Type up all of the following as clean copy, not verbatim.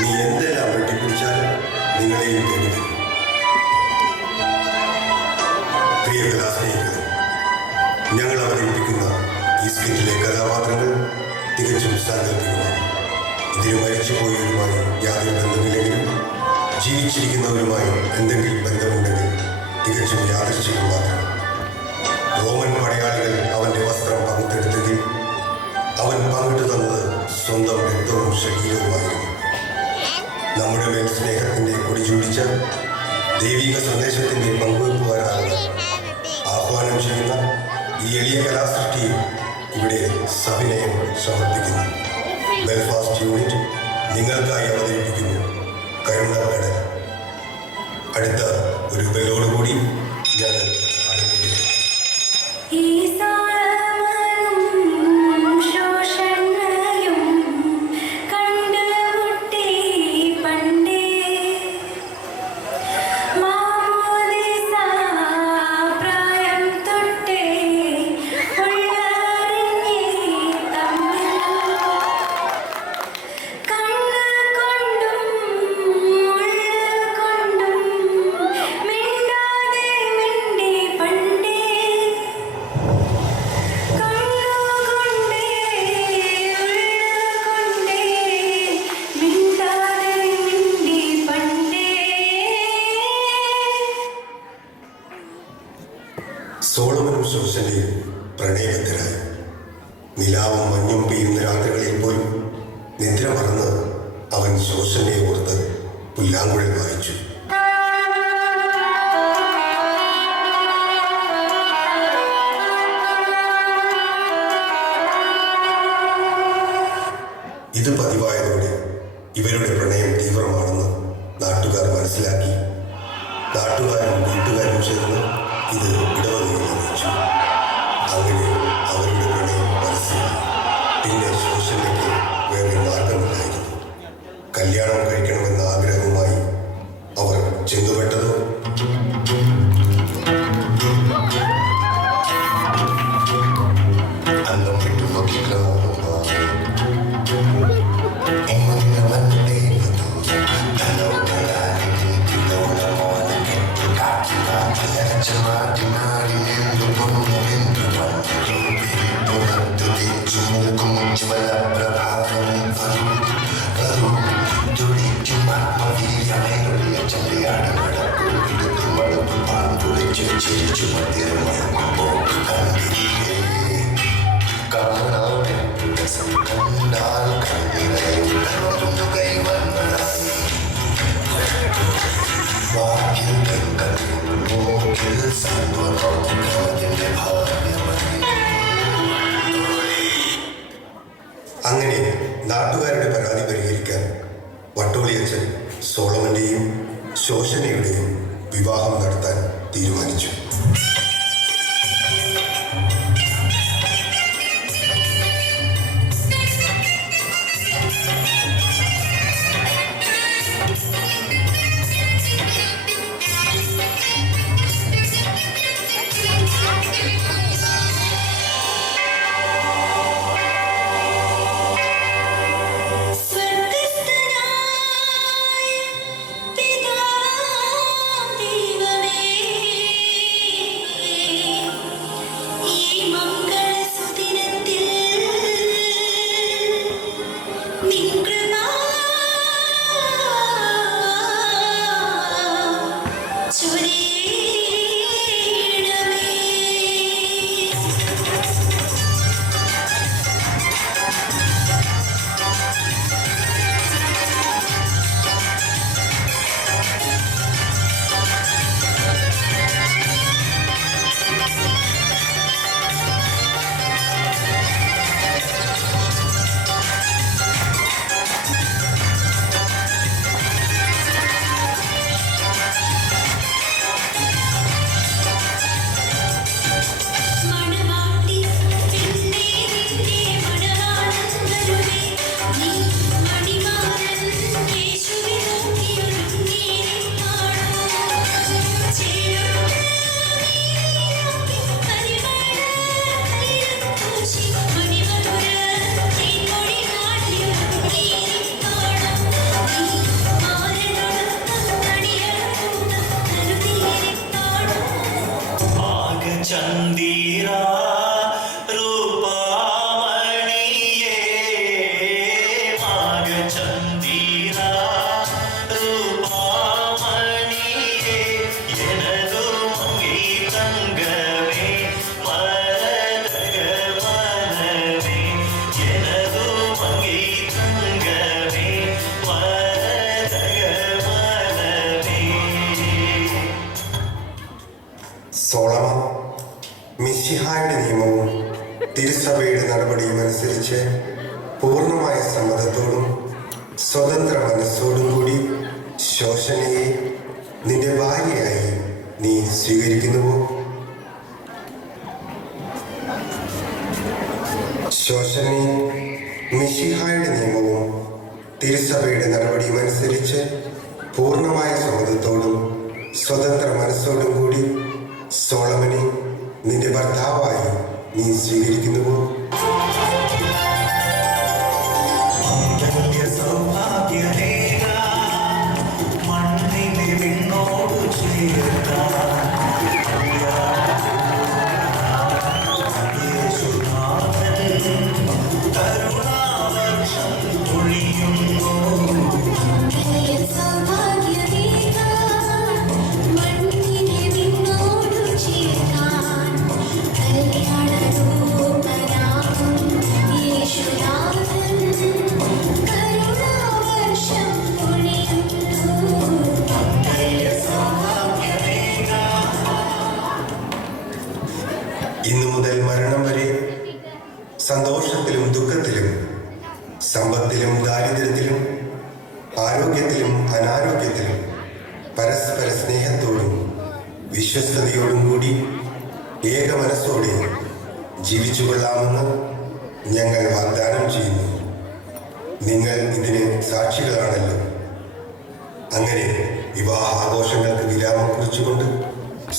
നീ എന്തെല്ലാം വെട്ടിപ്പിടിച്ചാലും നിങ്ങളെയും തേടി. പ്രിയ കലാസ്നേഹികളെ, ഞങ്ങൾ അവതരിപ്പിക്കുന്ന ഈ സ്കിറ്റിലെ കഥാപാത്രങ്ങൾ തികച്ചും സാങ്കല്പികമാണ്. ഇതിന് മരിച്ചുപോയവരുമായി യാതൊരു ബന്ധമില്ലെങ്കിലും ജീവിച്ചിരിക്കുന്നവരുമായി എന്തെങ്കിലും ബന്ധമുണ്ടെങ്കിൽ തികച്ചും യാദൃശ്ചികം മാത്രം. റോമൻ പടയാളികൾ അവൻ്റെ വസ്ത്രം പകുത്തെടുത്തെങ്കിൽ അവൻ പങ്കിട്ടു തന്നത് സ്വന്തം രക്തവും ശരീരവുമായിരുന്നു. നമ്മുടെ മേൽ സ്നേഹത്തിൻ്റെ കൊടി ചൂടിച്ച ദൈവിക സന്ദേശത്തിൻ്റെ പങ്കുവെപ്പുകാരാണ് ആഹ്വാനം ചെയ്യുന്ന ഈ എളിയ കലാസൃഷ്ടിയെ ഇവിടെ സവിനയം സമർപ്പിക്കുന്നു. ബെൽഫാസ്റ്റ് യൂണിറ്റ് നിങ്ങൾക്കായി അവതരിപ്പിക്കുന്നു കരുണക്കടൽ. അടുത്ത ഒരു ബെല്ലോടുകൂടി ഞാൻ ആരംഭിക്കുന്നു. സോളമനും ശോശനയും പ്രണയബദ്ധരായി. നിലാവും മഞ്ഞും പെയ്യുന്ന രാത്രികളിൽ പോലും നിദ്ര മറന്ന് അവൻ ശോശനയെ ഓർത്ത് പുല്ലാങ്കുഴൽ വായിച്ചു. ഇത് പതിവായതോടെ ഇവരുടെ പ്രണയം തീവ്രമാണെന്ന് നാട്ടുകാർ മനസ്സിലാക്കി. നാട്ടുകാരും വീട്ടുകാരും ചേർന്ന് ഇത് ഇടവകയിൽ അറിയിച്ചു. അങ്ങനെ അവരുടെ പ്രണയം മനസ്സിലായി. പിന്നെ ശോശനയ്ക്ക് വേറെ മാർഗമില്ലായിരുന്നു. കല്യാണം കഴിക്കണമെന്ന ആഗ്രഹവുമായി അവർ ചെന്നുപെട്ടത് അങ്ങനെ നാട്ടുകാരുടെ പരാതി പരിഹരിക്കാൻ വട്ടോളിയച്ഛൻ സോളമന്റെയും ശോശനയുടെയും വിവാഹം നടത്താൻ തീരുമാനിച്ചു. തിരുസഭയുടെ നടപടിയും അനുസരിച്ച് പൂർണ്ണമായ സമ്മതത്തോടും സ്വതന്ത്ര മനസ്സോടും കൂടി ശോഷനയെ നിന്റെ ഭാര്യയായി നീ സ്വീകരിക്കുന്നുവോ? ശോഷനെ മിശിഹായുടെ നിയമവും തിരുസഭയുടെ നടപടിയും അനുസരിച്ച് പൂർണ്ണമായ സമ്മതത്തോടും സ്വതന്ത്ര മനസ്സോടും കൂടി സോളമനെ നിന്റെ ഭർത്താവായി നീ സ്വീകരിക്കുന്നുവോ? ഇന്നു മുതൽ മരണം വരെ സന്തോഷത്തിലും ദുഃഖത്തിലും സമ്പത്തിലും ദാരിദ്ര്യത്തിലും ആരോഗ്യത്തിലും അനാരോഗ്യത്തിലും പരസ്പര സ്നേഹത്തോടും വിശ്വസ്തയോടും കൂടി ഏക മനസ്സോടെ ജീവിച്ചു കൊള്ളാമെന്ന് ഞങ്ങൾ വാഗ്ദാനം ചെയ്യുന്നു. നിങ്ങൾ ഇതിന് സാക്ഷികളാണല്ലോ. അങ്ങനെ വിവാഹാഘോഷങ്ങൾക്ക് വിരാമം കുറിച്ചുകൊണ്ട്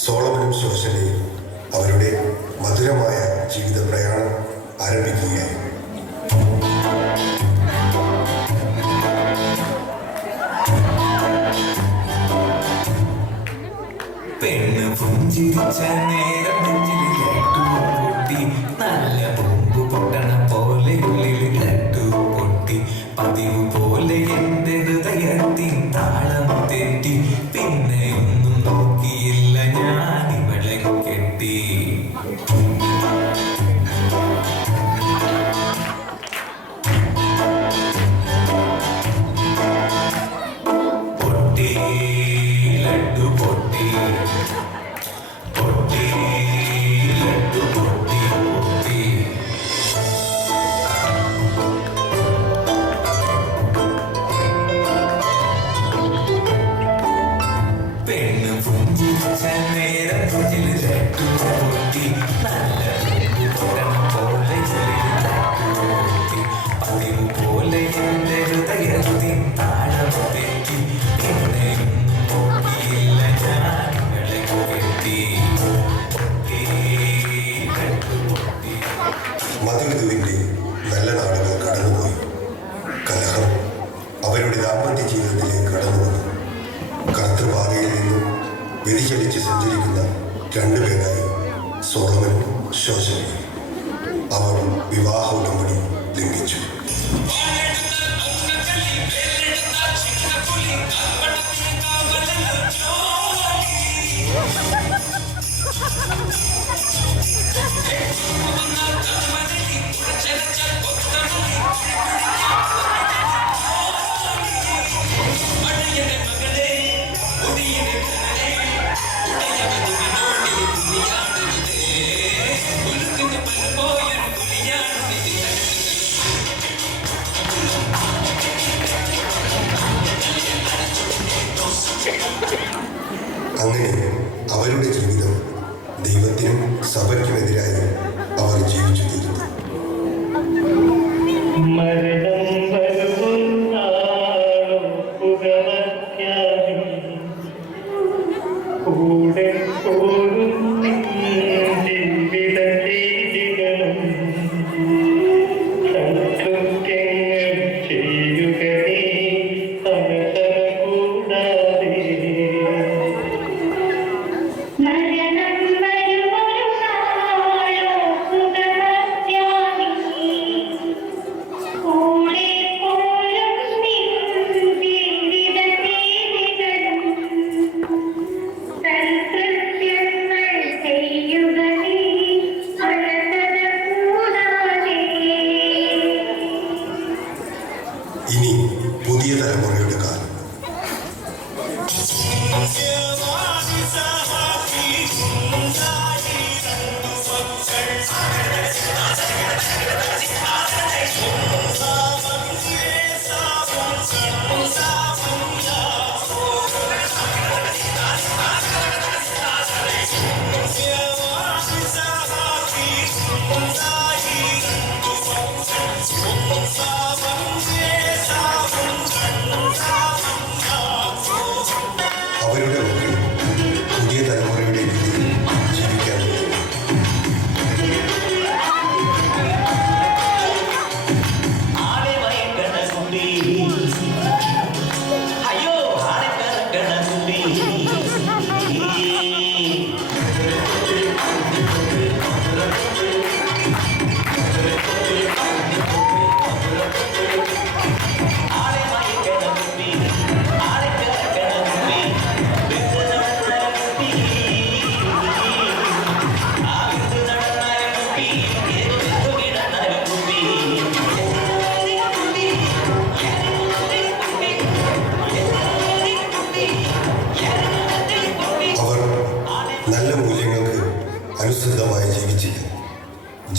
സോളമനും ശോഷനയും അവരുടെ മധുരമായ ജീവിത പ്രയാണം ആരംഭിക്കുകയായി. പെണ്ണ് പുഞ്ചിരിച്ച നേരം നെഞ്ചിൽ ലഡ്ഡു പൊട്ടി, നല്ല ബോംബ് പൊട്ടണ പോലെ ഉള്ളിൽ ലഡ്ഡു പൊട്ടി. പതിവ് പോലെ എന്റെ ഹൃദയത്തിൻ താളം തെറ്റി. പിന്നെ ഒന്നും നോക്കിയില്ല, ഞാൻ ഇവളെ കെട്ടി. പൊട്ടി ലഡ്ഡു പൊട്ടി, പൊട്ടി ലഡ്ഡു പൊട്ടി പൊട്ടി. പെണ്ണ് പുഞ്ചിരിച്ച നേരം നെഞ്ചിൽ ലഡ്ഡു പൊട്ടി, നല്ല ബോംബ് പൊട്ടണ പോലെ ഉള്ളിൽ ലഡ്ഡു പൊട്ടി. പതിവ് പോലെ എന്റെ ഹൃദയത്തിൻ താളം തെറ്റി. പിന്നെ ഒന്നും നോക്കിയില്ല, ഞാൻ ഇവളെ കെട്ടി. പൊട്ടി ലഡ്ഡു പൊട്ടി. മധുവിധുവിൻ്റെ നല്ല നാളുകൾ കടന്നുപോയി. കലഹം അവരുടെ ദാമ്പത്യ ജീവിതത്തിലേക്ക് കടന്നു വന്നു. കർത്തൃപാതയിൽ നിന്നും വ്യതിചലിച്ച് സഞ്ചരിക്കുന്ന രണ്ടുപേരായി സോളമനും ശോഷനയും. അവർ വിവാഹ ഉടമ്പടി ലംഘിച്ചു. അങ്ങനെ അവരുടെ ജീവിതം ദൈവത്തിനും സഭയ്ക്കുമെതിരായി അവർ ജീവിച്ചു തീർന്നു. ഇനി പുതിയ തലമുറയുടെ കാലം. Yeah.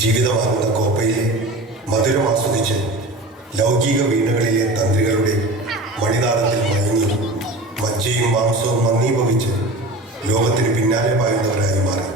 ജീവിതമാകുന്ന കോപ്പയിലെ മധുരം ആസ്വദിച്ച് ലൗകിക വീണകളിലെ തന്ത്രികളുടെ മണിനാദത്തിൽ മയങ്ങി മജ്ജയും മാംസവും മന്ദീഭവിച്ച് ലോകത്തിന് പിന്നാലെ പായുന്നവരായി മാറി.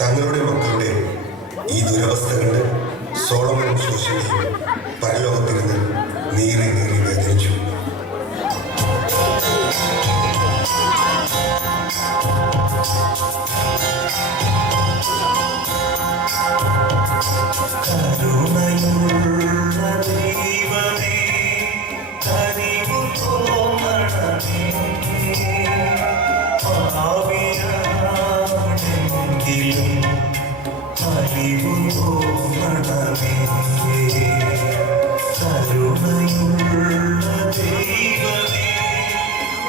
തങ്ങളുടെ മക്കളുടെ ഈ ദുരവസ്ഥ കണ്ട് സോളമനും ശോശനയും പരലോകത്തിൽ നിന്ന് നീറി നീറി വേദനിച്ചു. കരുണയുള്ള ദൈവമേ, കനിവു തോന്നണമേ. പാപിയാണെങ്കിലും കനിവു തോന്നണമേ. കരുണയുള്ള ദൈവമേ,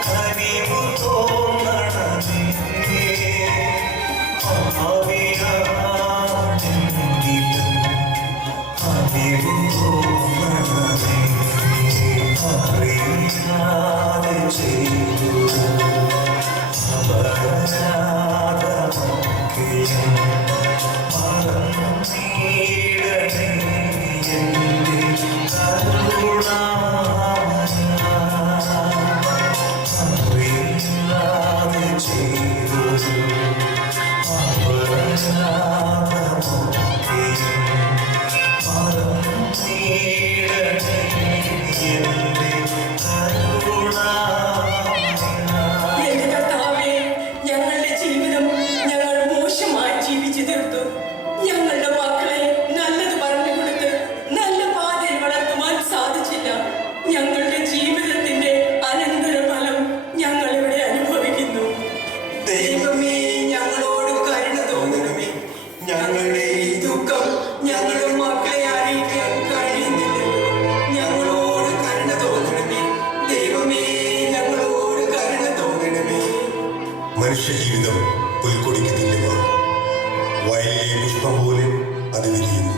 കനിവു തോന്നണമേ. പാപിയാണെങ്കിലും കനിവു തോന്നണമേ. അറിയാതെ ചെയ്തു അപരാധമൊക്കെയും മറന്നീടണേ എൻ്റെ കരുണാമയ. അറിയാതെ ചെയ്തു അപരാധമൊക്കെയും മറന്നീടണേ എൻ്റെ കരുണാമയ. എന്റെ കർത്താവേ, ഞങ്ങളുടെ ജീവിതം ഞങ്ങൾ മോശമായി ജീവിച്ചു തീർത്തു. ഞങ്ങളുടെ മക്കളെ നല്ലത് പറഞ്ഞു കൊടുത്ത് നല്ല പാതയിൽ വളർത്തുവാൻ സാധിച്ചില്ല. ഞങ്ങളുടെ ജീവിതത്തിന്റെ അനന്തരഫലം ഞങ്ങൾ ഇവിടെ അനുഭവിക്കുന്നു. ദൈവമേ, ഞങ്ങളോട് കരുണ തോന്നണമേ. ഞങ്ങളുടെ ഈ ദുഃഖം ഞങ്ങളുടെ മക്കളെ അറിയിക്കാൻ കഴിയുന്നില്ലല്ലോ. ഞങ്ങളോട് കരുണ തോന്നണമേ. ദൈവമേ, ഞങ്ങളോട് കരുണ തോന്നണമേ. മനുഷ്യജീവിതം പുൽക്കൊടിക്ക് തുല്യമാണ്. വയലിലെ പുഷ്പം പോലെ അത് വിരിയുന്നു.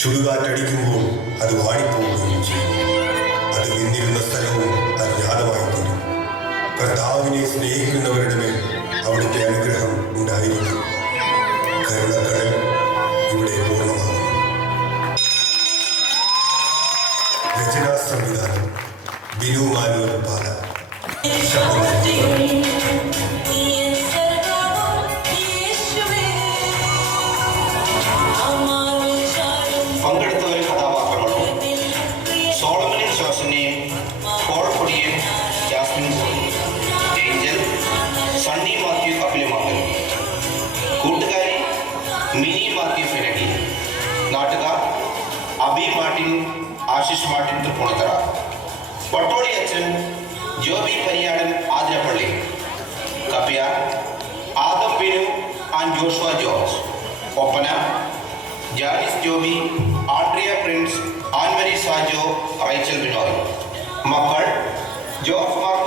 ചുടുകാറ്റടിക്കുമ്പോൾ അത് വാടിപ്പോവുകയും ചെയ്യും. അത് നിന്നിരുന്ന സ്ഥലവും അജ്ഞാതമായി തീരും. കർത്താവിനെ സ്നേഹിക്കുന്നവരുടെ മേൽ അവിടുത്തെ അനുഗ്രഹം ഉണ്ടായിരിക്കും. കരുണക്കടൽ ഇവിടെ പൂർണ്ണമാകുന്നു. രചനാ സംവിധാനം ബിനു മാനുവൽ പാല. പങ്കെടുത്തവരും കഥാപാത്രങ്ങളും സോളമനും ശോശനയും, Paul Kodiyan, Jasmine Angel, Sunny Mathew Kapilumangal. കൂട്ടുകാരി മിനി മാത്യു ഫിനകി. നാട്ടുകാർ അബി മാർട്ടിൻ, ആശിഷ് മാർട്ടിൻ തൃപ്പൂണിത്തറ. പട്ടോളി അച്ഛൻ ജോബി പരിയാടൻ ആതിരപ്പള്ളി. കപ്യാർ Adam Binu and Joshua George. Oppana Janis Joby, Andrea Prince, Ann Mary Sajo, Rachel Binoy. മക്കൾ ജോർജ് മാർക്ക്